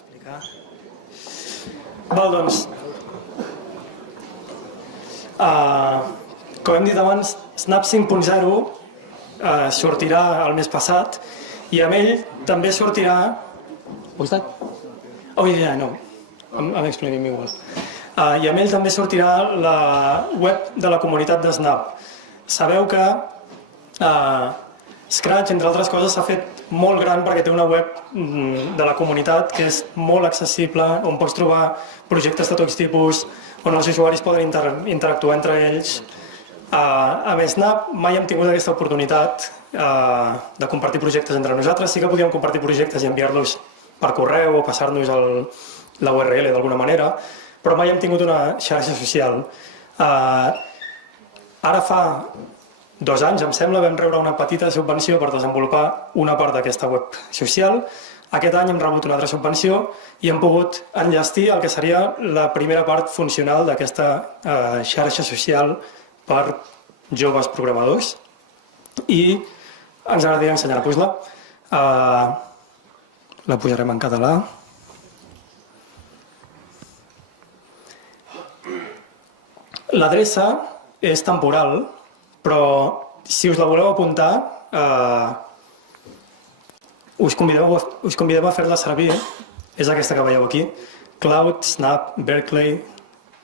explicar. Val, doncs, com hem dit abans, Snap 5.0 sortirà el mes passat i amb ell també sortirà... Ho he estat? Oh, yeah, no. I'm explaining me well. I amb ell també sortirà la web de la comunitat de Snap. Sabeu que Scratch, entre altres coses, s'ha fet molt gran perquè té una web de la comunitat que és molt accessible, on pots trobar projectes de tots tipus, on els usuaris poden interactuar entre ells. Amb Snap mai hem tingut aquesta oportunitat de compartir projectes entre nosaltres. Sí que podíem compartir projectes i enviar-los per correu o passar-nos la URL d'alguna manera, però mai hem tingut una xarxa social. Ara fa 2 anys, em sembla, vam rebre una petita subvenció per desenvolupar una part d'aquesta web social. Aquest any hem rebut una altra subvenció i hem pogut enllestir el que seria la primera part funcional d'aquesta xarxa social per joves programadors. I ens agradaria ensenyar-vos-la. La pujarem en català. L'adreça és temporal, però si us la voleu apuntar, us convidem a fer-la servir. És aquesta que veieu aquí, Cloud Snap Berkeley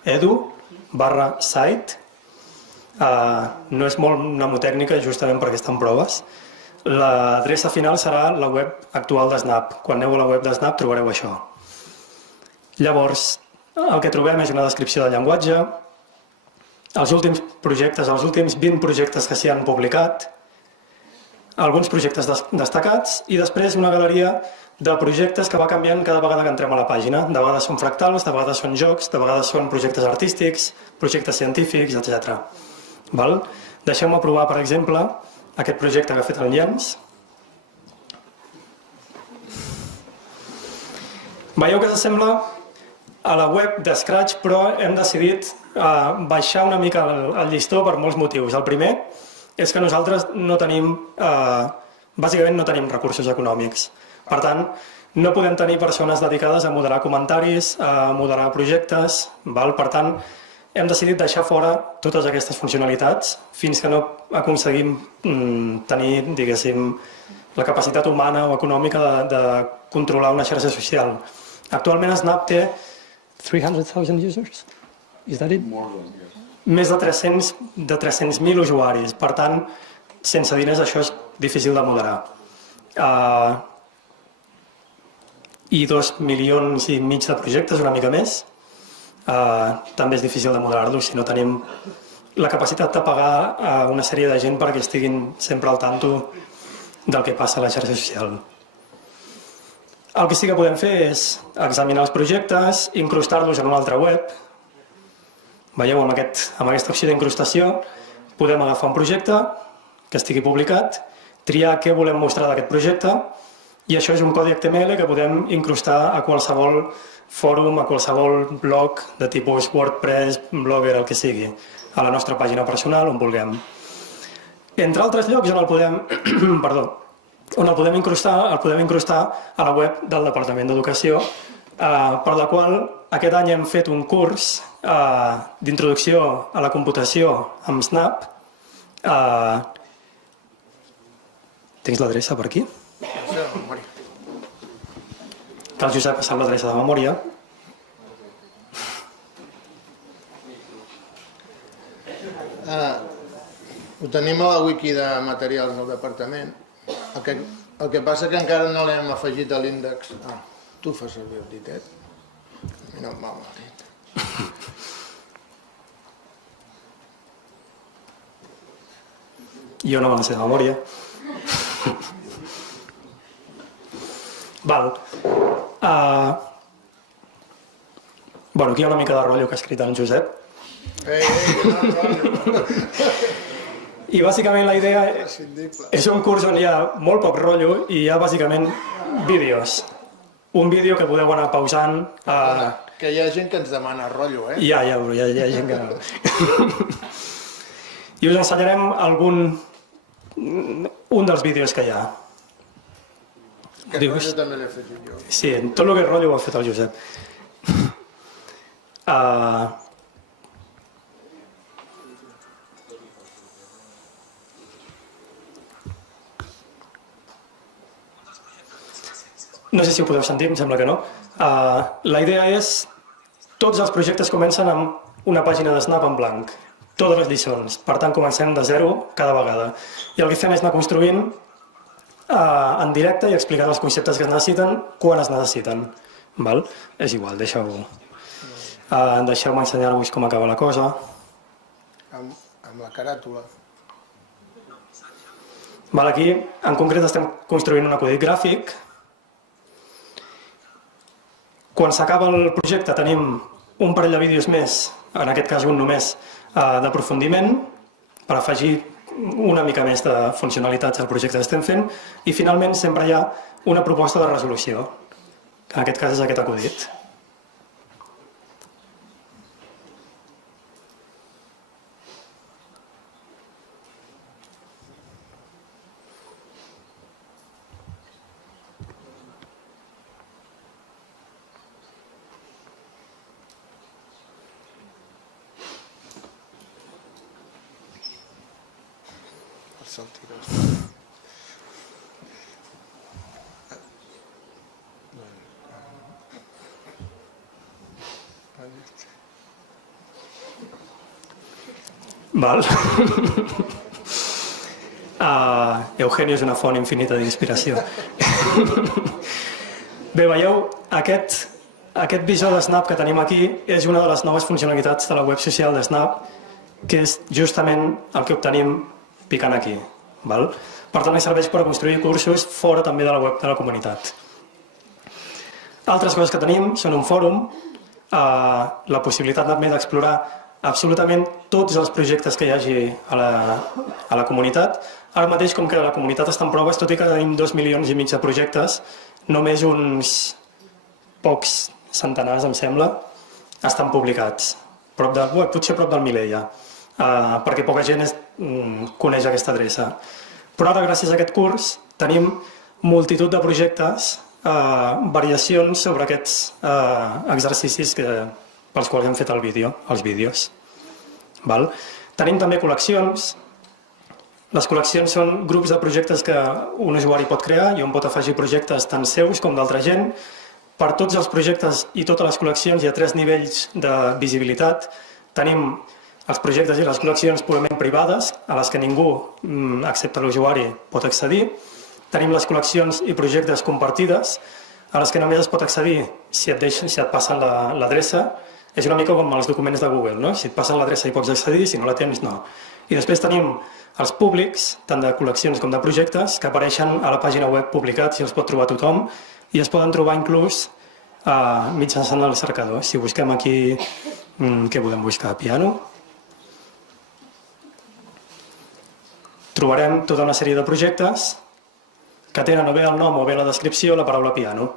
edu/site. No és molt mnemotècnica, justament perquè està en proves. L'adreça final serà la web actual de Snap. Quan aneu a la web de Snap trobareu això. Llavors, el que trobem és una descripció del llenguatge, els últims projectes, els últims 20 projectes que s'hi han publicat, alguns projectes destacats i després una galeria de projectes que va canviant cada vegada que entrem a la pàgina. De vegades són fractals, de vegades són jocs, de vegades són projectes artístics, projectes científics, etc. Deixeu-me provar, per exemple, aquest projecte que ha fet el Jens. Veieu que s'assembla a la web de Scratch, però hem decidit baixar una mica el llistó per molts motius. El primer és que nosaltres bàsicament no tenim recursos econòmics. Per tant, no podem tenir persones dedicades a moderar comentaris, a moderar projectes. Per tant, hem decidit deixar fora totes aquestes funcionalitats fins que no aconseguim tenir, diguéssim, la capacitat humana o econòmica de controlar una xarxa social. Actualment Snap té 300,000 users? Is that it? Més de 300.000 usuaris. Per tant, sense diners això és difícil de moderar. I 2,5 milions de projectes, una mica més. També és difícil de moderar-los si no tenim la capacitat de pagar a una sèrie de gent perquè estiguin sempre al tanto del que passa a la xarxa social. El que sí que podem fer és examinar els projectes, incrustar-los en una altra web. Veieu, amb aquesta opció d'incrustació podem agafar un projecte que estigui publicat, triar què volem mostrar d'aquest projecte i això és un codi HTML que podem incrustar a qualsevol fòrum, a qualsevol blog de tipus WordPress, Blogger, el que sigui, a la nostra pàgina personal, on vulguem. Entre altres llocs on el podem incrustar a la web del Departament d'Educació, per la qual aquest any hem fet un curs d'introducció a la computació amb Snap. Tens l'adreça per aquí? Que el Josep sap l'adreça de memòria. Ho tenim a la wiki de materials del departament. El que passa que encara no l'hem afegit a l'índex. Tu fas servir el ditet? A mi no em va amb el dit. Jo no me la sé de memòria. Aquí hi ha una mica de rotllo que ha escrit en Josep. I bàsicament la idea és un curs on hi ha molt poc rotllo i hi ha bàsicament vídeos. Un vídeo que podeu anar pausant. Que hi ha gent que ens demana rotllo, eh? Hi ha gent que no. I us ensenyarem un dels vídeos que hi ha. Aquest rotllo també l'he fet jo. Sí, tot el que és rotllo ho ha fet el Josep. No sé si ho podeu sentir, em sembla que no. La idea és, tots els projectes comencen amb una pàgina de Snap en blanc, totes les lliçons, per tant comencem de zero cada vegada. I el que fem és anar construint en directe i explicant els conceptes que es necessiten quan es necessiten. Val? És igual, deixeu-me ensenyar-vos com acaba la cosa. Amb la caràtula. Val, aquí, en concret, estem construint un acudit gràfic. Quan s'acaba el projecte tenim un parell de vídeos més, en aquest cas un només, d'aprofundiment, per afegir una mica més de funcionalitats al projecte que estem fent, i finalment sempre hi ha una proposta de resolució, que en aquest cas és aquest acudit. Val. Eugenio és una font infinita d'inspiració. Bé, veieu, aquest visor de Snap que tenim aquí és una de les noves funcionalitats de la web social de Snap, que és justament el que obtenim picant aquí. Val? Per tant, serveix per construir cursos fora també de la web de la comunitat. Altres coses que tenim són un fòrum, la possibilitat també d'explorar absolutament tots els projectes que hi hagi a la comunitat. Ara mateix, com que la comunitat està en proves, tot i que tenim 2,5 milions de projectes, només uns pocs centenars, em sembla, estan publicats. Potser prop del miler ja, perquè poca gent coneix aquesta adreça. Però ara, gràcies a aquest curs, tenim multitud de projectes, variacions sobre aquests exercicis pels quals hem fet els vídeos. Tenim també col·leccions. Les col·leccions són grups de projectes que un usuari pot crear i on pot afegir projectes tant seus com d'altra gent. Per tots els projectes i totes les col·leccions hi ha 3 nivells de visibilitat. Tenim els projectes i les col·leccions purament privades, a les que ningú, excepte l'usuari, pot accedir. Tenim les col·leccions i projectes compartides, a les que només es pot accedir si et passen l'adreça. És una mica com els documents de Google, no? Si et passen l'adreça hi pots accedir, si no la tens, no. I després tenim els públics, tant de col·leccions com de projectes, que apareixen a la pàgina web publicats i els pot trobar tothom, i es poden trobar inclús mitjançant el cercador. Si busquem aquí, què podem buscar? Piano. Trobarem tota una sèrie de projectes que tenen o bé el nom o bé la descripció la paraula piano.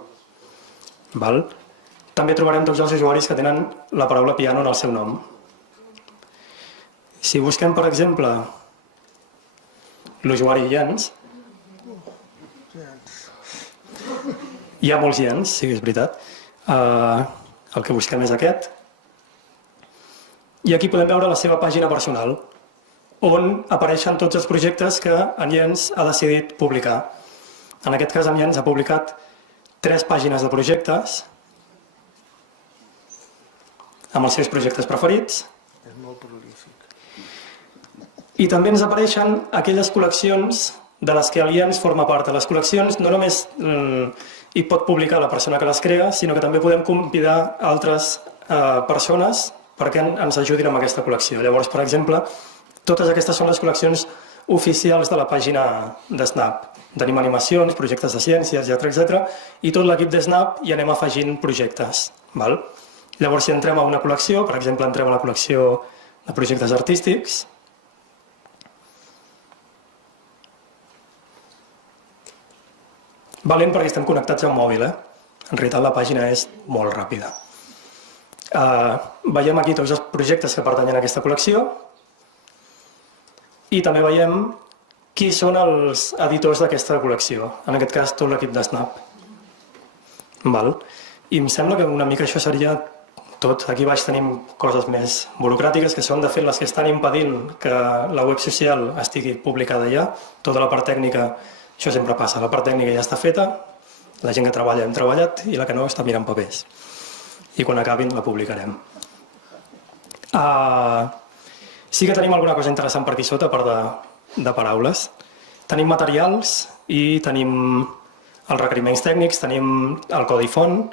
També trobarem tots els usuaris que tenen la paraula piano en el seu nom. Si busquem, per exemple, l'usuari Jens, hi ha molts Jens, sí que és veritat. El que busquem és aquest. I aquí podem veure la seva pàgina personal, on apareixen tots els projectes que en Jens ha decidit publicar. En aquest cas, en Jens ha publicat 3 pàgines de projectes amb els seus projectes preferits. És molt prolífic. I també ens apareixen aquelles col·leccions de les que el Jens forma part. A les col·leccions no només hi pot publicar la persona que les crea, sinó que també podem convidar altres persones perquè ens ajudin amb aquesta col·lecció. Llavors, per exemple, totes aquestes són les col·leccions oficials de la pàgina de Snap. Tenim animacions, projectes de ciències, etc. I tot l'equip de Snap hi anem afegint projectes. Llavors, si entrem a una col·lecció, per exemple, entrem a la col·lecció de projectes artístics, va lent perquè estem connectats a un mòbil, En realitat la pàgina és molt ràpida. Veiem aquí tots els projectes que pertanyen a aquesta col·lecció i també veiem qui són els editors d'aquesta col·lecció, en aquest cas tot l'equip de Snap. Val? I em sembla que una mica això seria tot. Aquí baix tenim coses més burocràtiques, que són de fet les que estan impedint que la web social estigui publicada ja. Tota la part tècnica, això sempre passa, la part tècnica ja està feta, la gent que treballa hem treballat i la que no està mirant papers. I quan acabin la publicarem. Sí que tenim alguna cosa interessant per aquí sota, a part de paraules. Tenim materials i tenim els requeriments tècnics, tenim el codi font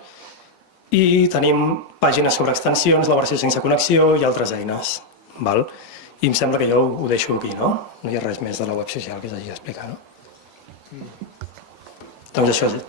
i tenim pàgines sobre extensions, la versió sense connexió i altres eines. Val? I em sembla que jo ho deixo aquí, no? No hi ha res més de la web social que s'hagi d'explicar, no? Doncs això sí.